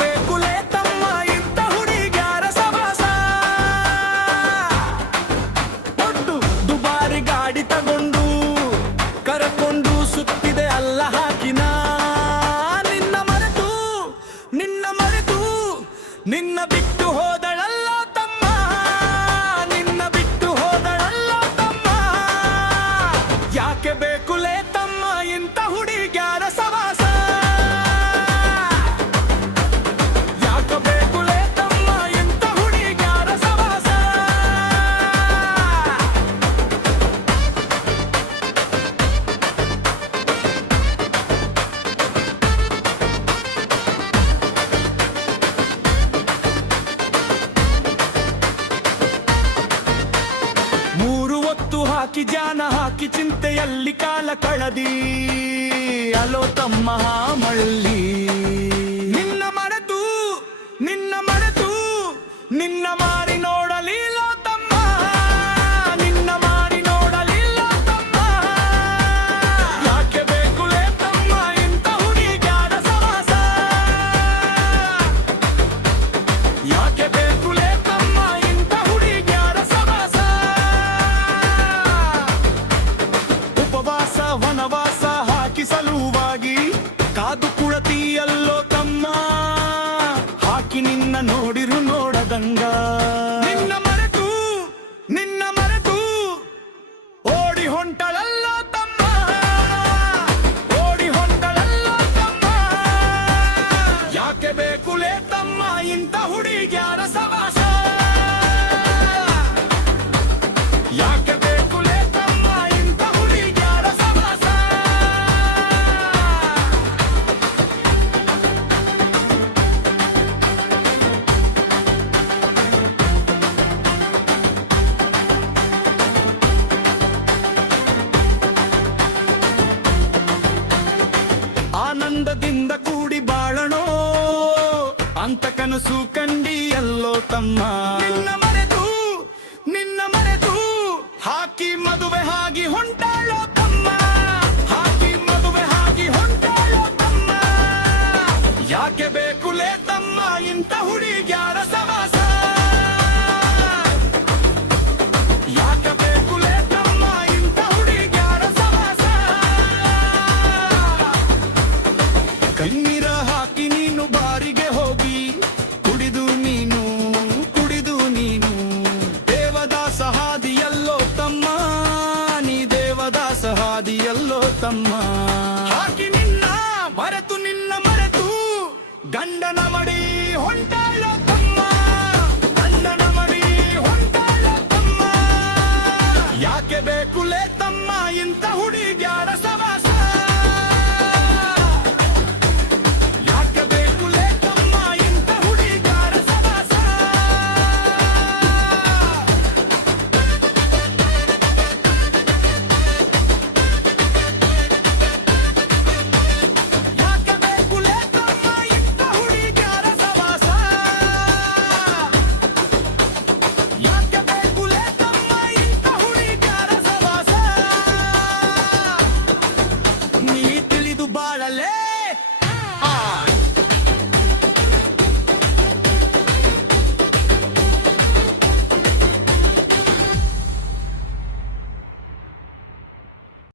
ಬೇಕುಲೇ ತಮ್ಮ ಇಂಥ ಹುಡುಗ್ಯಾರ ಸವಾಸ. ಒಟ್ಟು ದುಬಾರಿ ಗಾಡಿ ತಗೊಂಡು ಕರಕೊಂಡು ಸುತ್ತಿದೆ ಅಲ್ಲ ಹಾಕಿನ. ನಿನ್ನ ಮರೆತು ನಿನ್ನ ಬಿಟ್ಟು ಹೋದಳಲ್ಲ ತಮ್ಮ, ನಿನ್ನ ಬಿಟ್ಟು ಹೋದಳಲ್ಲ ತಮ್ಮ. ಯಾಕೆ ಬೇಕುಲೇ ತಮ್ಮ ಇಂಥ ಹುಡುಗ್ಯಾರ ಸವಾಸ. ಯಾಕೆ ಬೇಕುಲೇ ತಮ್ಮ ಇಂಥ ಹುಡುಗ್ಯಾರ ಸವಾಸ. ಮೂರು ಹೊತ್ತು ಹಾಕಿ ಜಾನ ಹಾಕಿ ಚಿಂತೆಯಲ್ಲಿ ಕಾಲ ಕಳದಿ ಅಲೋ ತಮ್ಮ ಮಳ್ಳಿ. ನಿನ್ನ ಮರೆತು ನಿನ್ನ ಮಾರಿ ನೋಡಲಿಲ್ಲ ತಮ್ಮ, ನಿನ್ನ ಮಾರಿ ನೋಡಲಿಲ್ಲ ತಮ್ಮ. ಯಾಕೆ ಬೇಕುಲೇ ತಮ್ಮ ಇಂಥ ಹುಡುಗ್ಯಾರ ಸವಾಸ. ಯಾಕೆ ಬೇಕುಲೇ ತಮ್ಮ ಇಂಥ ಹುಡುಗ್ಯಾರ ಸವಾಸ. ಉಪವಾಸ ವನವಾಸ ಹಾಕಿ ಸಲುವಾಗಿ ಕಾದು ಕುಳತಿಯಲ್ಲೋ ತಮ್ಮ, ಹಾಕಿ ನಿನ್ನ ನೋಡಿರು ನೋಡದಂಗ. ನಿನ್ನ ಮರೆತು ಓಡಿ ಹೊಂಟಳಲ್ಲ ತಮ್ಮ, ಓಡಿ ಹೊಂಟಳಲ್ಲ ತಮ್ಮ. ಯಾಕೆ ಬೇಕುಲೇ ತಮ್ಮ ಇಂಥ ಹುಡುಗ್ಯಾರ ಸವಾಸ. ಯಾಕೆ ಬೇಕುಲೇ ತಮ್ಮ ಇಂಥ ಹುಡುಗ್ಯಾರ ಸವಾಸ. ಆನಂದದಿಂದ ಕೂಡಿ ಬಾಳಣೋ ಅಂತ ಕನಸು ಕಂಡಿಯಲ್ಲೋ ತಮ್ಮ. ನಿನ್ನ ಮರೆತು ಹಾಕಿ ಮದುವೆ ಹಾಗೆ ಹೊಂಟಾಳೋ ತಮ್ಮ, ಹಾಕಿ ಮದುವೆ ಹಾಗೆ ಹೊಂಟಾಳೋ ತಮ್ಮ. ಯಾಕೆ ಬೇಕುಲೇ ತಮ್ಮ ಇಂಥ ಹುಡುಗ್ಯಾರ ಸವಾಸ. ಯಾಕೆ ಬೇಕುಲೇ ತಮ್ಮ ಇಂಥ ಹುಡುಗ್ಯಾರ ಸವಾಸ. ಕಣ್ಣೀರ ಹಾಕಿ ನೀನು ಬಾರಿಗೆ ಹೋಗಿ ಕುಡಿದು ನೀನು ದೇವದಾಸ ಹಾದಿಯಲ್ಲೋ ತಮ್ಮ, ನೀ ದೇವದಾಸ ಹಾದಿಯಲ್ಲೋ ತಮ್ಮ. ಹಾಕಿ ನಿನ್ನ ಮರೆತು ಗಂಡನ ಮಡಿ ಹೊಂಟಾಳೋ